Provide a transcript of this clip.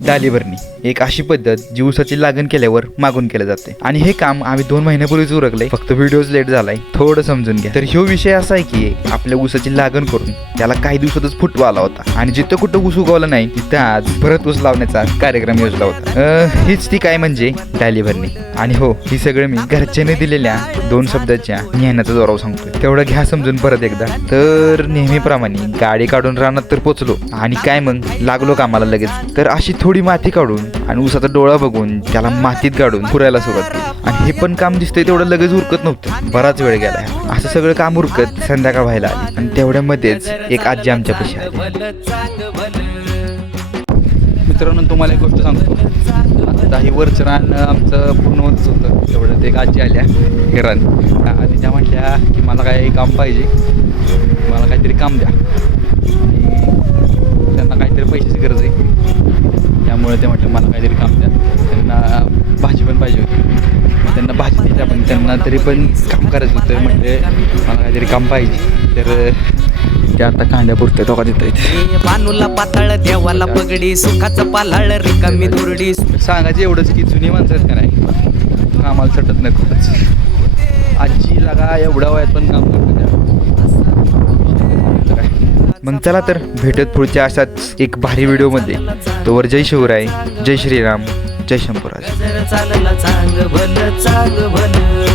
डाली भरणी एक अशी पद्धत जी ऊसाची लागण केल्यावर मागून केलं जाते आणि हे काम आम्ही 2 महिन्यापूर्वीच उरकलंय, फक्त व्हिडिओज लेट झालाय, थोडं समजून घ्या. तर ह्यो विषय असा आहे की आपल्या ऊसाची लागण करून त्याला काही दिवसातच फुटवा आला होता आणि जिथं कुठं ऊस उगवला नाही तिथं आज परत ऊस लावण्याचा कार्यक्रम योजला होता. हीच ती काय म्हणजे डाली भरणी. आणि हो, ही सगळं मी घरच्याने दिलेल्या 2 शब्दाच्या ज्ञानाचा जोरावर सांगतोय, तेवढं घ्या समजून परत एकदा. तर नेहमीप्रमाणे गाडी काढून रानात तर पोचलो आणि काय मग लागलो कामाला लगेच. तर अशी थोडी माती काढून आणि ऊसाचा डोळा बघून त्याला मातीत काढून पुरायला सुरुवात केली. आणि हे पण काम दिसतंय तेवढं लगेच उरकत नव्हतं, बराच वेळ गेला. असं सगळं काम उरकत संध्याकाळ व्हायला आली आणि तेवढ्यामध्येच एक आजी आमच्यापाशी आली. मित्रांनो, तुम्हाला एक गोष्ट सांगतो. आता ही वरचं रान आमचं पूर्ण होतच होतं, तेवढं एक आजी आल्या हिरण. आणि त्या म्हटल्या की मला काय काम पाहिजे, मला काहीतरी काम द्या. आणि त्यांना काहीतरी पैशाची गरज आहे, त्यामुळे ते म्हटलं मला काहीतरी काम द्या. त्यांना भाजी पण पाहिजे होती, त्यांना भाजी दिली आपण, त्यांना तरी पण काम करायचं होतं. म्हणजे मला काहीतरी काम पाहिजे. तर ते आता कांद्या पुरते दोघा देत आहेत. बानूला पाताळ देवाला पगडी सुखाचं पालाळ रिकामी दुरडी. सांगायचं एवढंच की जुनी माणसं आहेत का नाही, कामाला सटत नाही खूपच. आजी लागा एवढ्या वयात पण काम करते त्या. मग चला तर भेटत पुढच्या अशाच एक भारी व्हिडिओमध्ये. तोवर जय शिवराय, जय श्रीराम, जय शंभूराज. चालला चांग भलं चांग भलं.